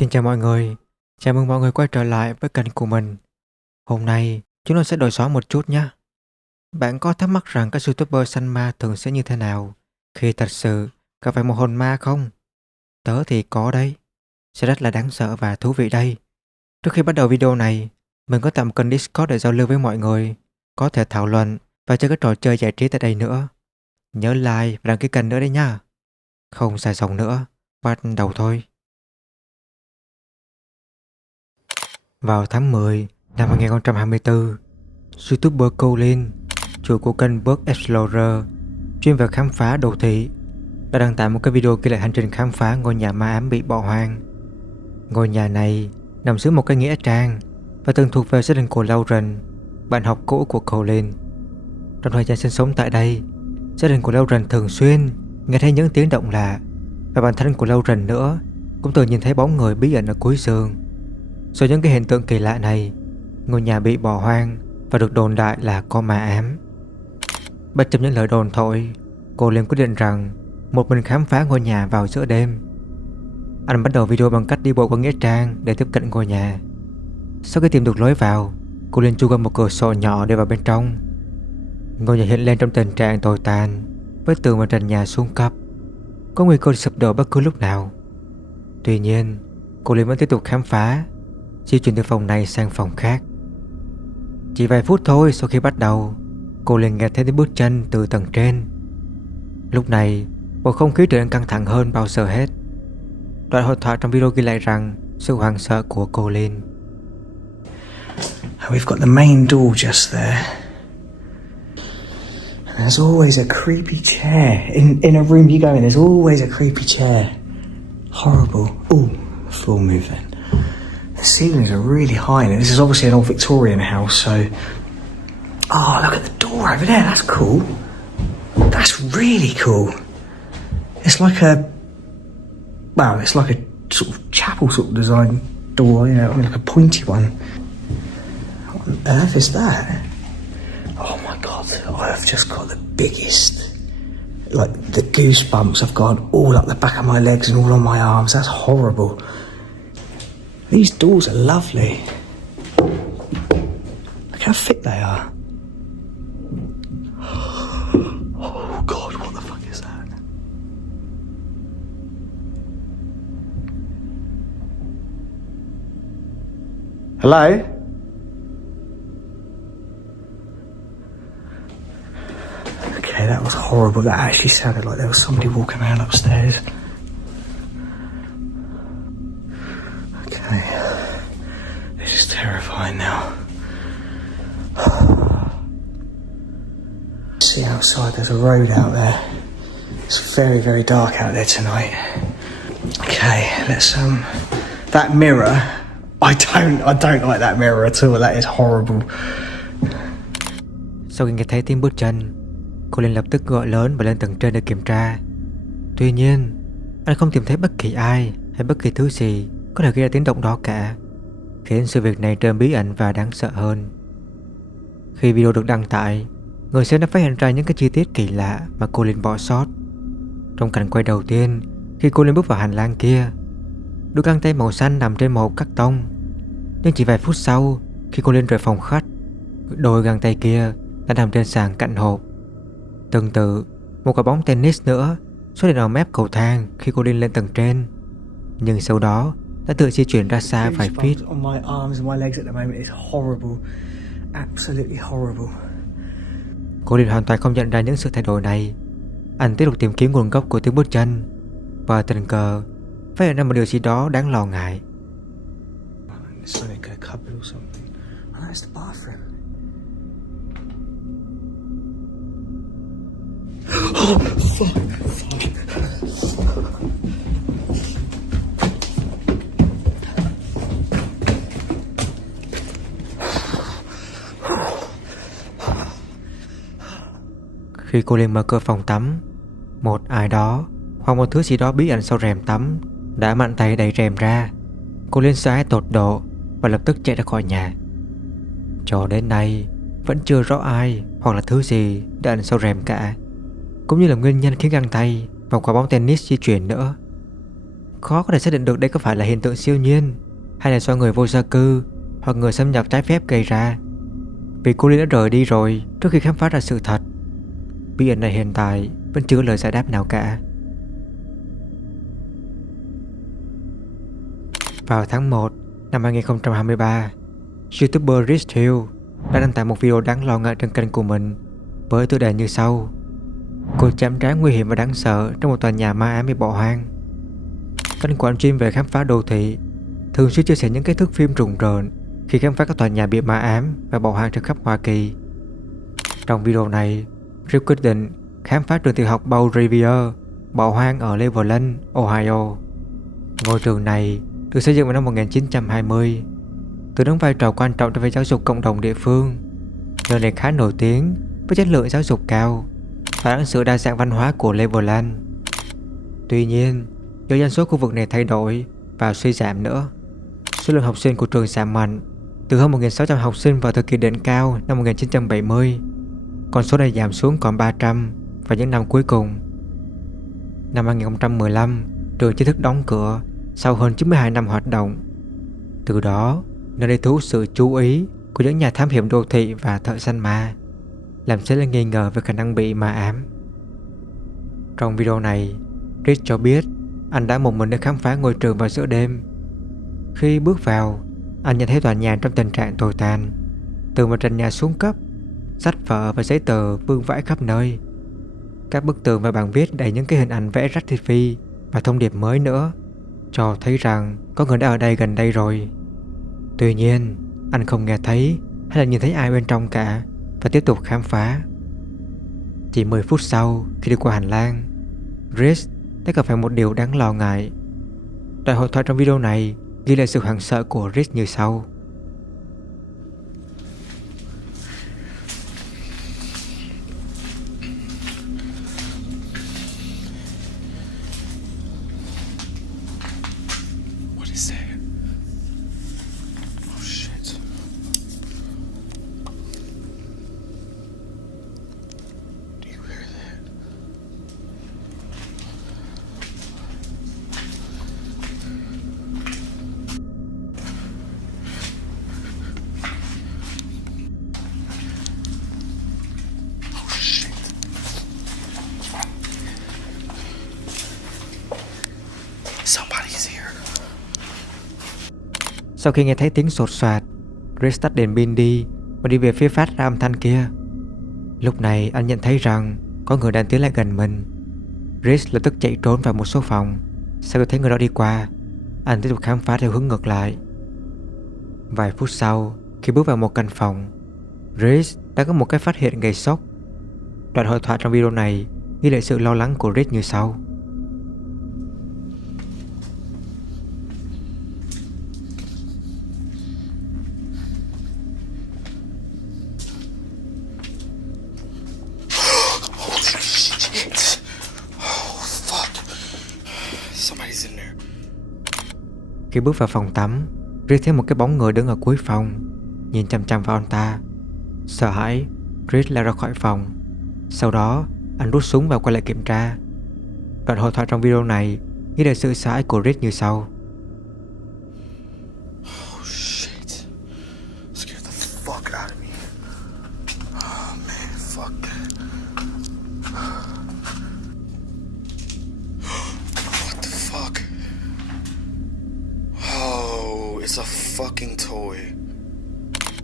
Xin chào mọi người, chào mừng mọi người quay trở lại với kênh của mình. Hôm nay chúng tôi sẽ đổi xó một chút nhé. Bạn có thắc mắc rằng các YouTuber săn ma thường sẽ như thế nào khi thật sự gặp phải một hồn ma không? Tớ thì có đấy, sẽ rất là đáng sợ và thú vị đây. Trước khi bắt đầu video này, mình có tạo một kênh Discord để giao lưu với mọi người, có thể thảo luận và chơi các trò chơi giải trí tại đây nữa. Nhớ like và đăng ký kênh nữa đấy nha. Không xài dòng nữa, bắt đầu thôi. Vào tháng 10 năm 2024, YouTuber Colin, chủ của kênh Bug Explorer, chuyên về khám phá đô thị, đã đăng tải một cái video ghi lại hành trình khám phá ngôi nhà ma ám bị bỏ hoang. Ngôi nhà này nằm dưới một cái nghĩa trang và từng thuộc về gia đình của Lauren, bạn học cũ của Colin. Trong thời gian sinh sống tại đây, gia đình của Lauren thường xuyên nghe thấy những tiếng động lạ, và bản thân của Lauren nữa cũng từng nhìn thấy bóng người bí ẩn ở cuối giường. Sau những cái hiện tượng kỳ lạ này, ngôi nhà bị bỏ hoang và được đồn đại là có ma ám. Bất chấp những lời đồn thổi, Colin quyết định rằng một mình khám phá ngôi nhà vào giữa đêm. Anh bắt đầu video bằng cách đi bộ qua nghĩa trang để tiếp cận ngôi nhà. Sau khi tìm được lối vào, Colin chui qua một cửa sổ nhỏ để vào bên trong. Ngôi nhà hiện lên trong tình trạng tồi tàn, với tường và trần nhà xuống cấp, có nguy cơ sụp đổ bất cứ lúc nào. Tuy nhiên, Colin vẫn tiếp tục khám phá, di chuyển từ phòng này sang phòng khác. Chỉ vài phút thôi sau khi bắt đầu, Colin nghe thấy tiếng bước chân từ tầng trên. Lúc này, bầu không khí trở nên căng thẳng hơn bao giờ hết. Đoạn hội thoại trong video ghi lại rằng sự hoảng sợ của Colin. We've got the main door just there. And there's always a creepy chair. In a room you go in, there's always a creepy chair. Horrible. Ooh, floor moving. The ceilings are really high, and this is obviously an old Victorian house, so... Oh, look at the door over there, that's cool. That's really cool. It's like a... Well, it's like a sort of chapel sort of design door, you know, like a pointy one. What on earth is that? Oh my god, I've just got the biggest... Like, the goosebumps have gone all up the back of my legs and all on my arms. That's horrible. These doors are lovely. Look how thick they are. Oh god, what the fuck is that? Hello? Okay, that was horrible. That actually sounded like there was somebody walking around upstairs. Okay, this is terrifying now. See outside, there's a road out there. It's very, very dark out there tonight. Okay, let's that mirror. I don't like that mirror at all. That is horrible. Sau khi nghe thấy tiếng bước chân, Colin lập tức gọi lớn và lên tầng trên để kiểm tra. Tuy nhiên, anh không tìm thấy bất kỳ ai hay bất kỳ thứ gì có thể gây ra tiếng động đó cả, khiến sự việc này trở nên bí ẩn và đáng sợ hơn. Khi video được đăng tải, người xem đã phát hiện ra những cái chi tiết kỳ lạ mà Colin bỏ sót. Trong cảnh quay đầu tiên, khi Colin bước vào hành lang kia, đôi găng tay màu xanh nằm trên một cắt tông. Nhưng chỉ vài phút sau, khi Colin rời phòng khách, đôi găng tay kia đã nằm trên sàn cạnh hộp. Tương tự, một quả bóng tennis nữa xuất hiện ở mép cầu thang khi Colin lên tầng trên, nhưng sau đó đã tự di chuyển ra xa vài feet. Colin hoàn toàn không nhận ra những sự thay đổi này. Anh tiếp tục tìm kiếm nguồn gốc của tiếng bước chân và tình cờ phát hiện ra một điều gì đó đáng lo ngại. Oh, fuck. Khi Colin mở cửa phòng tắm, một ai đó hoặc một thứ gì đó bí ẩn sau rèm tắm đã mạnh tay đẩy rèm ra. Colin sợ hãi tột độ và lập tức chạy ra khỏi nhà. Cho đến nay vẫn chưa rõ ai hoặc là thứ gì đã ẩn sau rèm cả, cũng như là nguyên nhân khiến găng tay và quả bóng tennis di chuyển nữa. khó có thể xác định được đây có phải là hiện tượng siêu nhiên hay là do người vô gia cư hoặc người xâm nhập trái phép gây ra, vì cô Lynn đã rời đi rồi trước khi khám phá ra sự thật. Bí ẩn này hiện tại vẫn chưa có lời giải đáp nào cả. Vào tháng 1 năm 2023, YouTuber Rich Hill đã đăng tải một video đáng lo ngại trên kênh của mình với tiêu đề như sau: cuộc chạm trán nguy hiểm và đáng sợ trong một tòa nhà ma ám bị bỏ hoang. Kênh của anh chuyên về khám phá đô thị, thường xuyên chia sẻ những cái thước phim rùng rợn khi khám phá các tòa nhà bị ma ám và bỏ hoang trên khắp Hoa Kỳ. Trong video này, Rip quyết định khám phá trường tiểu học Bow Rivier bỏ hoang ở Cleveland, Ohio. Ngôi trường này được xây dựng vào năm 1920, từng đóng vai trò quan trọng trong việc giáo dục cộng đồng địa phương. Nơi này khá nổi tiếng với chất lượng giáo dục cao và phản sự đa dạng văn hóa của Cleveland. Tuy nhiên, do dân số khu vực này thay đổi và suy giảm nữa, số lượng học sinh của trường giảm mạnh từ hơn 1.600 học sinh vào thời kỳ đỉnh cao năm 1970. Con số này giảm xuống còn 300 vào những năm cuối cùng. Năm 2015, trường chính thức đóng cửa sau hơn 92 năm hoạt động. Từ đó, nơi đây thu hút sự chú ý của những nhà thám hiểm đô thị và thợ săn ma, làm dấy lên nghi ngờ về khả năng bị ma ám. Trong video này, Rich cho biết anh đã một mình để khám phá ngôi trường vào giữa đêm. Khi bước vào, anh nhận thấy tòa nhà trong tình trạng tồi tàn, từ một trần nhà xuống cấp, sách vở và giấy tờ vương vãi khắp nơi. Các bức tường và bảng viết đầy những cái hình ảnh vẽ rách thị phi và thông điệp mới nữa, cho thấy rằng có người đã ở đây gần đây rồi. Tuy nhiên, anh không nghe thấy hay là nhìn thấy ai bên trong cả và tiếp tục khám phá. Chỉ 10 phút sau, khi đi qua hành lang, Rich đã gặp phải một điều đáng lo ngại. Đoạn hội thoại trong video này ghi lại sự hoảng sợ của Rich như sau. What is that? Oh shit. Do you hear that? Oh shit. Somebody's here. Sau khi nghe thấy tiếng sột soạt, Rich tắt đèn pin đi và đi về phía phát ra âm thanh kia. Lúc này anh nhận thấy rằng có người đang tiến lại gần mình. Rich lập tức chạy trốn vào một số phòng. Sau khi thấy người đó đi qua, anh tiếp tục khám phá theo hướng ngược lại. Vài phút sau, khi bước vào một căn phòng, Rich đã có một cái phát hiện gây sốc. Đoạn hội thoại trong video này ghi lại sự lo lắng của Rich như sau. Shit. Oh fuck. Somebody's in there. Khi bước vào phòng tắm, Rich thấy một cái bóng người đứng ở cuối phòng, nhìn chằm chằm vào anh ta. Sợ hãi, Rich lao ra khỏi phòng. Sau đó, anh rút súng và quay lại kiểm tra. Đoạn hội thoại trong video này ghi lại sự sợ hãi của Rich như sau. Oh shit. Scared the fuck out of me. Oh man, fuck. What the fuck? Oh, it's a fucking toy.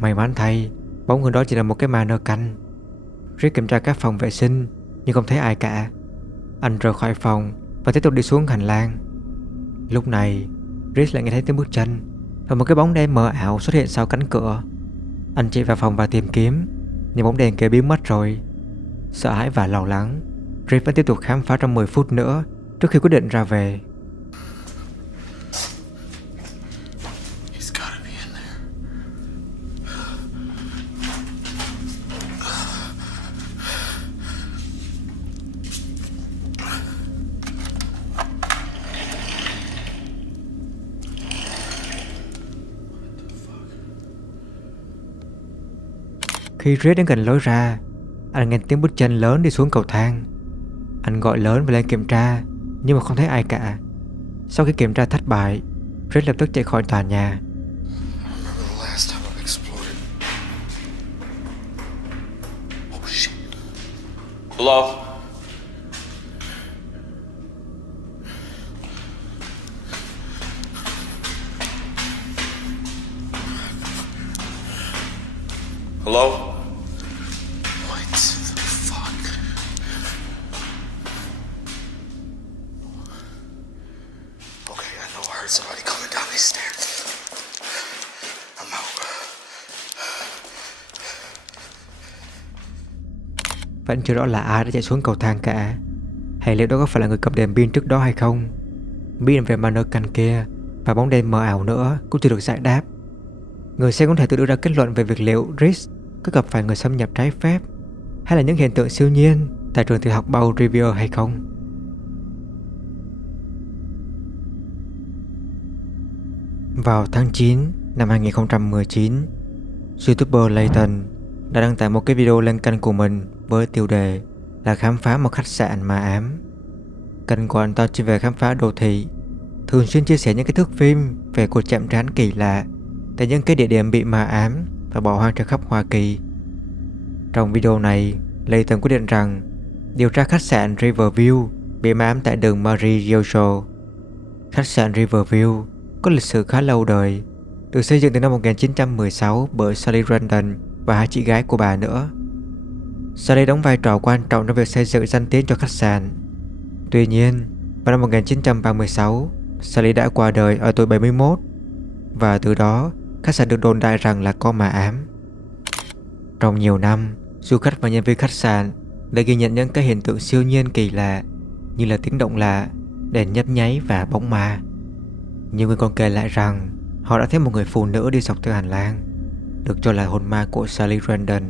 May mắn thay, bóng người đó chỉ là một cái ma nơ canh. Rick kiểm tra các phòng vệ sinh nhưng không thấy ai cả. Anh rời khỏi phòng và tiếp tục đi xuống hành lang. Lúc này, Rick lại nghe thấy tiếng bước chân và một cái bóng đen mờ ảo xuất hiện sau cánh cửa. Anh chạy vào phòng và tìm kiếm, nhưng bóng đèn kia biến mất rồi. Sợ hãi và lo lắng, Rick vẫn tiếp tục khám phá trong 10 phút nữa trước khi quyết định ra về. He's gotta be in there. Khi Rick đến gần lối ra, anh nghe tiếng bước chân lớn đi xuống cầu thang. Anh gọi lớn và lên kiểm tra, nhưng mà không thấy ai cả. Sau khi kiểm tra thất bại, Rick lập tức chạy khỏi tòa nhà. I remember the last time it exploded. Oh shit. Hello? Hello? What the fuck? Okay, I know I heard somebody coming down these stairs. I'm out. Vẫn chưa rõ là ai đã chạy xuống cầu thang cả, hay liệu đó có phải là người cầm đèn pin trước đó hay không. Bí ẩn về mannequin kia và bóng đèn mờ ảo nữa cũng chưa được giải đáp. Người xem có thể tự đưa ra kết luận về việc liệu Rick có gặp phải người xâm nhập trái phép hay là những hiện tượng siêu nhiên tại trường tiểu học Bow River hay không. Vào tháng 9 năm 2019, YouTuber Layton đã đăng tải một cái video lên kênh của mình với tiêu đề là khám phá một khách sạn ma ám. Kênh của anh ta chuyên về khám phá đô thị, thường xuyên chia sẻ những cái thước phim về cuộc chạm trán kỳ lạ tại những cái địa điểm bị ma ám và bỏ hoang trên khắp Hoa Kỳ. Trong video này, Layton quyết định rằng điều tra khách sạn Riverview bị ma ám tại đường Marie Jojo. Khách sạn Riverview có lịch sử khá lâu đời, được xây dựng từ năm 1916 bởi Sally Randall và hai chị gái của bà nữa. Sally đóng vai trò quan trọng trong việc xây dựng danh tiếng cho khách sạn. Tuy nhiên, vào năm 1936, Sally đã qua đời ở tuổi 71, và từ đó khách sạn được đồn đại rằng là có ma ám. Trong nhiều năm, du khách và nhân viên khách sạn đã ghi nhận những cái hiện tượng siêu nhiên kỳ lạ như là tiếng động lạ, đèn nhấp nháy và bóng ma. Nhiều người còn kể lại rằng họ đã thấy một người phụ nữ đi dọc theo hành lang, được cho là hồn ma của Sally Randall.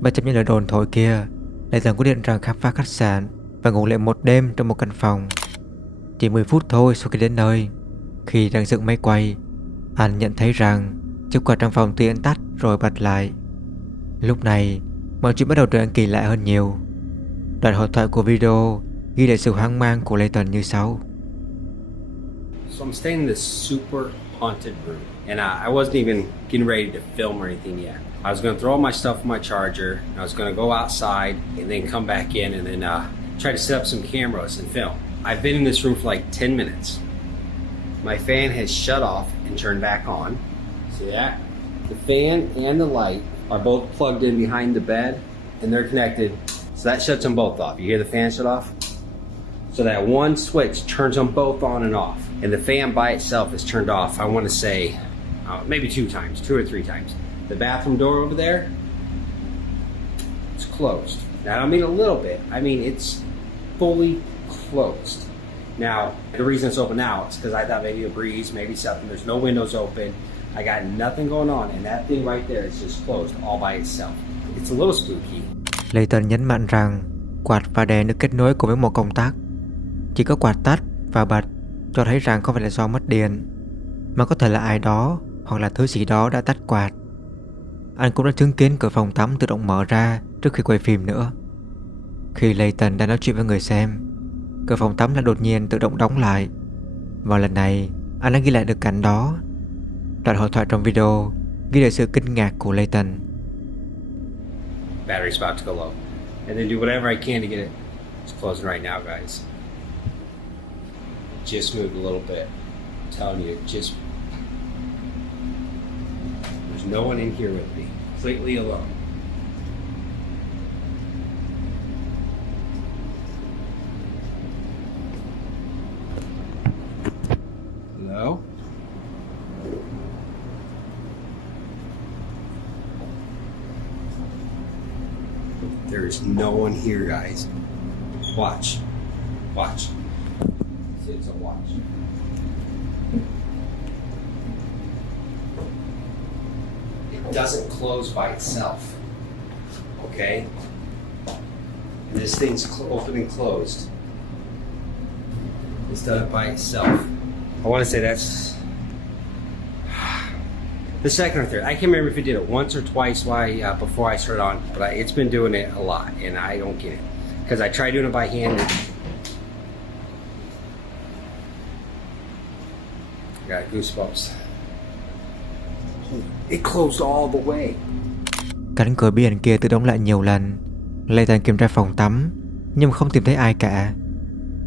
Bất chấp những lời đồn thổi kia, Layton quyết định rằng khám phá khách sạn và ngủ lại một đêm trong một căn phòng. Chỉ 10 phút thôi sau khi đến nơi, khi đang dựng máy quay, anh nhận thấy rằng chiếc quạt trong phòng tự nhiên tắt rồi bật lại. Lúc này, mọi chuyện bắt đầu trở nên kỳ lạ hơn nhiều. Đoạn hội thoại của video ghi lại sự hoang mang của Layton như sau. So I'm staying in this super haunted room, and I wasn't even getting ready to film or anything yet. I was going to throw all my stuff in my charger, and I was going to go outside and then come back in and then try to set up some cameras and film. I've been in this room for like 10 minutes. My fan has shut off and turned back on. See that? The fan and the light are both plugged in behind the bed, and they're connected. So that shuts them both off. You hear the fan shut off? So that one switch turns them both on and off. And the fan by itself is turned off, I want to say, maybe 2 or 3 times. The bathroom door over there, it's closed. Now, I don't mean a little bit. I mean, it's fully closed. Now, the reason it's open now is because I thought maybe a breeze, maybe something. There's no windows open. I got nothing going on. And that thing right there is just closed all by itself. It's a little spooky. Layton nhấn mạnh rằng quạt và đèn được kết nối cùng với một công tắc. Chỉ có quạt tắt và bật cho thấy rằng không phải là do mất điện, mà có thể là ai đó hoặc là thứ gì đó đã tắt quạt. Anh cũng đã chứng kiến cửa phòng tắm tự động mở ra trước khi quay phim nữa. Khi Layton đang nói chuyện với người xem, cửa phòng tắm lại đột nhiên tự động đóng lại. Và lần này anh đã ghi lại được cảnh đó. Đoạn hội thoại trong video ghi lại sự kinh ngạc của Layton. Battery's about to go low. And then do whatever I can to get it. It's closing right now, guys. Just moved a little bit. I'm telling you, just... There's no one in here with me. Completely alone. Hello? There's no one here, guys. Watch. Watch. It's a watch. It doesn't close by itself. Okay? And this thing's open and closed. It's done it by itself. I want to say that's the second or third. I can't remember if it did it once or twice before I started on, but it's been doing it a lot, and I don't get it. Because I tried doing it by hand. got goosebumps. It closed all the way. Cánh cửa bí ẩn kia tự đóng lại nhiều lần. Layton kiểm tra phòng tắm nhưng mà không tìm thấy ai cả.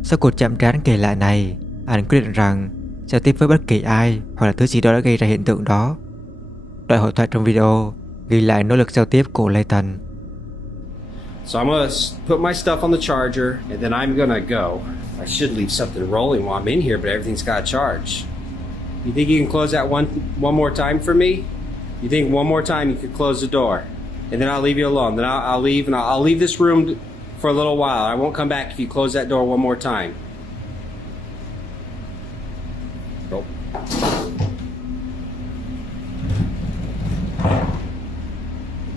Sau cuộc chạm trán kỳ lạ này, anh quyết định rằng sẽ tiếp với bất kỳ ai hoặc là thứ gì đó đã gây ra hiện tượng đó. Đoạn hội thoại trong video ghi lại nỗ lực giao tiếp của Layton. So I'm gonna put my stuff on the charger, and then I'm gonna go. I should leave something rolling while I'm in here, but everything's got a charge. You think you can close that one more time for me? You think one more time you could close the door, and then I'll leave you alone. Then I'll leave, and I'll leave this room for a little while. I won't come back if you close that door one more time. Go.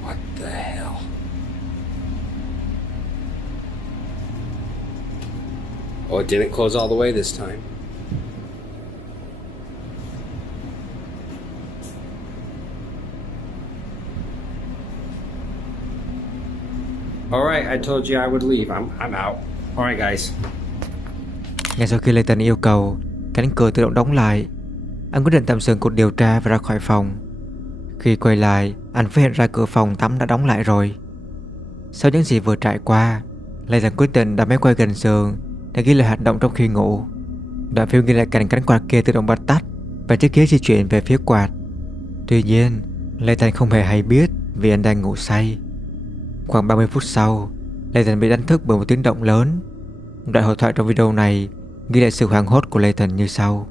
What the hell? Oh, it didn't close all the way this time. All right, I told you I would leave. I'm out. All right, guys. Ngay sau khi Layton yêu cầu, cánh cửa tự động đóng lại. Anh quyết định tạm dừng cuộc điều tra và ra khỏi phòng. Khi quay lại, anh phát hiện ra cửa phòng tắm đã đóng lại rồi. Sau những gì vừa trải qua, Layton quyết định đặt máy quay gần giường để ghi lại hoạt động trong khi ngủ. Đoạn phim ghi lại cảnh cánh quạt kia tự động bật tắt và chiếc ghế di chuyển về phía quạt. Tuy nhiên, Layton không hề hay biết vì anh đang ngủ say. Khoảng 30 phút sau, Layton bị đánh thức bởi một tiếng động lớn. Đoạn hội thoại trong video này ghi lại sự hoảng hốt của Layton như sau.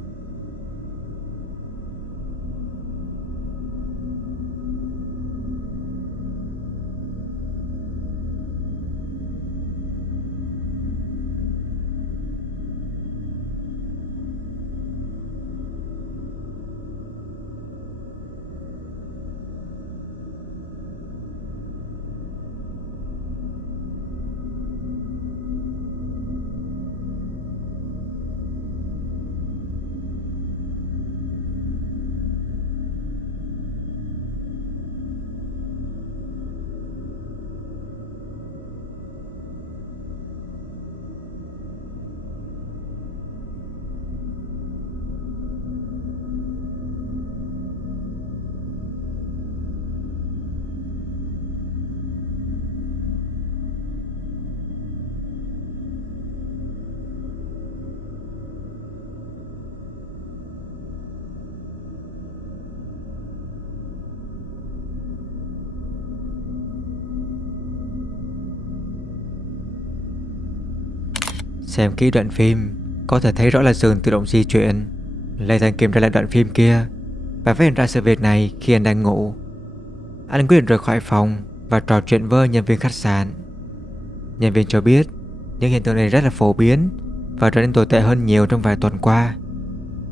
Xem kỹ đoạn phim, có thể thấy rõ là giường tự động di chuyển. Layton kiểm tra lại đoạn phim kia và phát hiện ra sự việc này khi anh đang ngủ. Anh quyết định rời khỏi phòng và trò chuyện với nhân viên khách sạn. Nhân viên cho biết những hiện tượng này rất là phổ biến và trở nên tồi tệ hơn nhiều trong vài tuần qua.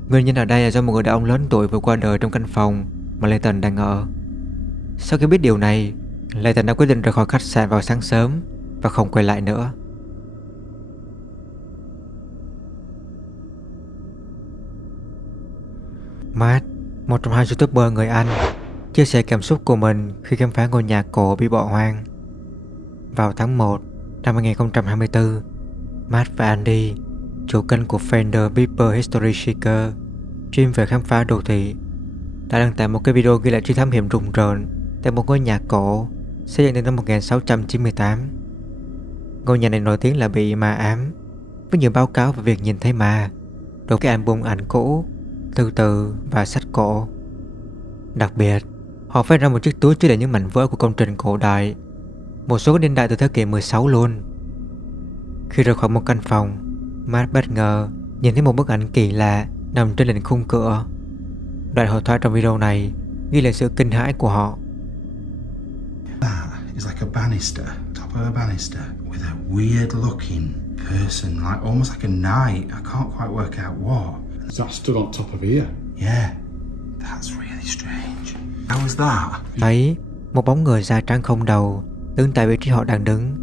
Nguyên nhân ở đây là do một người đàn ông lớn tuổi vừa qua đời trong căn phòng mà Layton đang ở. Sau khi biết điều này, Layton đã quyết định rời khỏi khách sạn vào sáng sớm và không quay lại nữa. Matt, một trong hai YouTuber người Anh, chia sẻ cảm xúc của mình khi khám phá ngôi nhà cổ bị bỏ hoang. Vào tháng 1 năm 2024, Matt và Andy, chủ kênh của Fender Beeper History Seeker, chuyên về khám phá đô thị, đã đăng tải một cái video ghi lại chuyến thám hiểm rùng rợn tại một ngôi nhà cổ xây dựng từ năm 1698. Ngôi nhà này nổi tiếng là bị ma ám, với nhiều báo cáo về việc nhìn thấy ma, đối với album ảnh cũ, thư từ và sách cổ. Đặc biệt, họ phát ra một chiếc túi chứa đầy những mảnh vỡ của công trình cổ đại, một số có niên đại từ thế kỷ 16 luôn. Khi rời khỏi một căn phòng, Matt bất ngờ nhìn thấy một bức ảnh kỳ lạ nằm trên nền khung cửa. Đoạn hội thoại trong video này ghi lại sự kinh hãi của họ. That is like a banister, top of a banister, with a weird looking person, like almost like a knight. I can't quite work out what. Is that stood on top of here? Yeah, that's really strange. How was that? Thấy một bóng người da trắng không đầu đứng tại vị trí họ đang đứng,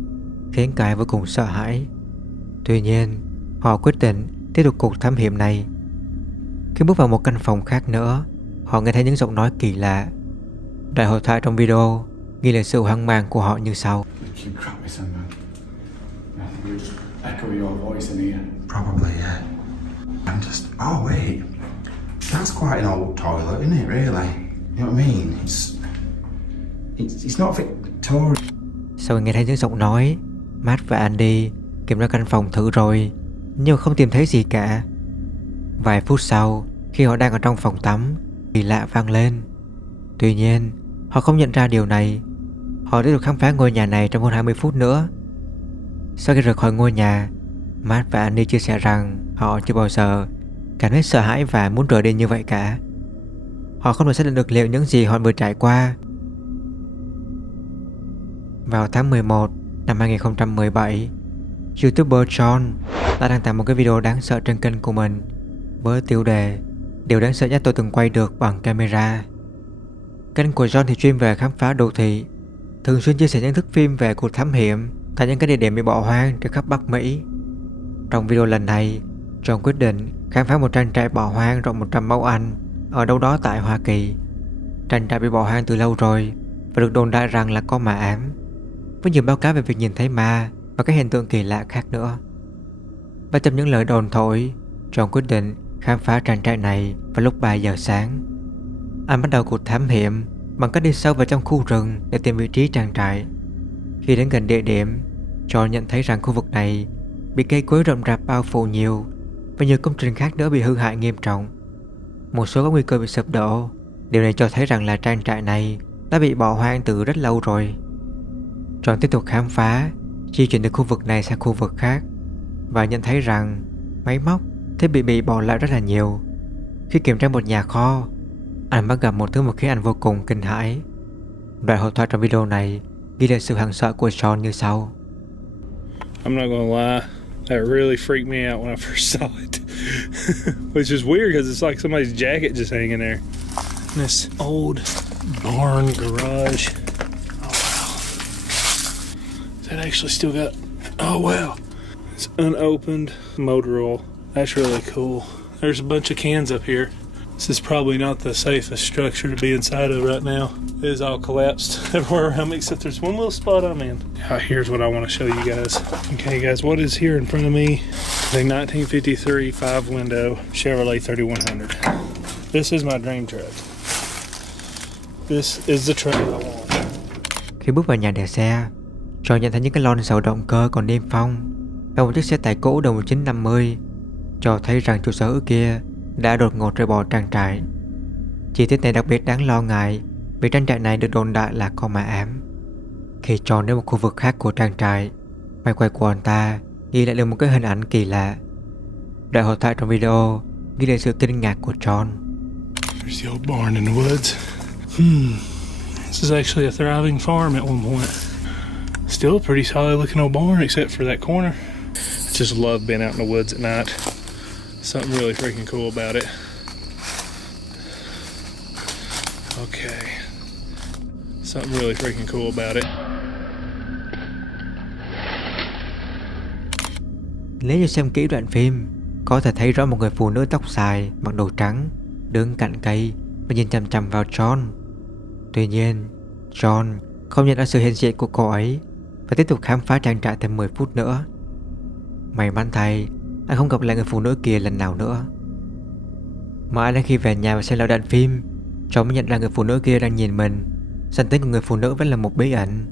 khiến cả hai vô cùng sợ hãi. Tuy nhiên, họ quyết định tiếp tục cuộc thám hiểm này. Khi bước vào một căn phòng khác nữa, họ nghe thấy những giọng nói kỳ lạ. Đoạn hội thoại trong video ghi lại sự hoang mang của họ như sau. You crap this in, man. I think you just echo your voice in here. Probably, yeah. I'm just. Oh, wait. That's quite an old toilet, isn't it, really? You know what I mean? It's not Victorian. Sau khi nghe thấy những giọng nói, Matt và Andy kiểm tra căn phòng thử rồi, nhưng không tìm thấy gì cả. Vài phút sau, khi họ đang ở trong phòng tắm, kỳ lạ vang lên. Tuy nhiên, họ không nhận ra điều này. Họ tiếp tục khám phá ngôi nhà này trong hơn 20 phút nữa. Sau khi rời khỏi ngôi nhà, Matt và Andy chia sẻ rằng họ chưa bao giờ cảm thấy sợ hãi và muốn rời đi như vậy cả. Họ không thể xác định được liệu những gì họ vừa trải qua. Vào tháng 11 năm 2017, YouTuber John đã đăng tải một cái video đáng sợ trên kênh của mình với tiêu đề "Điều đáng sợ nhất tôi từng quay được bằng camera". Kênh của John thì chuyên về khám phá đô thị, thường xuyên chia sẻ những thước phim về cuộc thám hiểm tại những cái địa điểm bị bỏ hoang trên khắp Bắc Mỹ. Trong video lần này, John quyết định khám phá một trang trại bỏ hoang rộng 100 mẫu Anh ở đâu đó tại Hoa Kỳ. Trang trại bị bỏ hoang từ lâu rồi và được đồn đại rằng là có ma ám, với nhiều báo cáo về việc nhìn thấy ma và các hiện tượng kỳ lạ khác nữa. Bất chấp những lời đồn thổi, John quyết định khám phá trang trại này vào lúc 3 giờ sáng. Anh bắt đầu cuộc thám hiểm bằng cách đi sâu vào trong khu rừng để tìm vị trí trang trại. Khi đến gần địa điểm, John nhận thấy rằng khu vực này bị cây cối rậm rạp bao phủ nhiều và nhiều công trình khác nữa bị hư hại nghiêm trọng. Một số có nguy cơ bị sụp đổ. Điều này cho thấy rằng là trang trại này đã bị bỏ hoang từ rất lâu rồi. John tiếp tục khám phá, di chuyển từ khu vực này sang khu vực khác và nhận thấy rằng máy móc, thiết bị bỏ lại rất là nhiều. Khi kiểm tra một nhà kho, anh bắt gặp một thứ mà khiến anh vô cùng kinh hãi. Đoạn hội thoại trong video này ghi lại sự hoảng sợ của John như sau. I'm not gonna lie, that really freaked me out when I first saw it. Which is weird because it's like somebody's jacket just hanging there. This old barn garage. Oh wow. That actually still got, oh wow. It's unopened motor oil. That's really cool. There's a bunch of cans up here. This is probably not the safest structure to be inside of right now. It is all collapsed everywhere around me except there's one little spot I'm in. Here's what I want to show you guys. Okay guys, what is here in front of me? The 1953 5-window Chevrolet 3100. This is my dream truck. This is the truck I want. Khi bước vào nhà để xe, John nhận thấy những cái lon dầu động cơ còn niêm phong và một chiếc xe tải cũ đầu 1950, cho thấy rằng chủ sở hữu kia đã đột ngột rời bỏ trang trại. Chi tiết này đặc biệt đáng lo ngại vì trang trại này được đồn đại là có ma ám. Khi John đến một khu vực khác của trang trại, máy quay của anh ta ghi lại được một cái hình ảnh kỳ lạ. Đoạn hội thoại trong video ghi lại sự kinh ngạc của John. There's the old barn in the woods. This is actually a thriving farm at one point. Still a pretty solid looking old barn except for that corner. I just love being out in the woods at night. Something really freaking cool about it. Okay. Something really freaking cool about it. Nếu như xem kỹ đoạn phim, có thể thấy rõ một người phụ nữ tóc dài mặc đồ trắng đứng cạnh cây và nhìn chằm chằm vào John. Tuy nhiên, John không nhận ra sự hiện diện của cô ấy và tiếp tục khám phá trang trại thêm 10 phút nữa. May mắn thay, anh không gặp lại người phụ nữ kia lần nào nữa. Mãi đến khi về nhà và xem lại đoạn phim, John mới nhận ra người phụ nữ kia đang nhìn mình. Danh tính của người phụ nữ vẫn là một bí ẩn,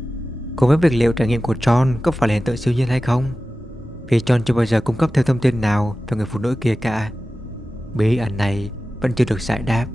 cùng với việc liệu trải nghiệm của John có phải là hiện tượng siêu nhiên hay không, vì John chưa bao giờ cung cấp thêm thông tin nào về người phụ nữ kia cả. Bí ẩn này vẫn chưa được giải đáp.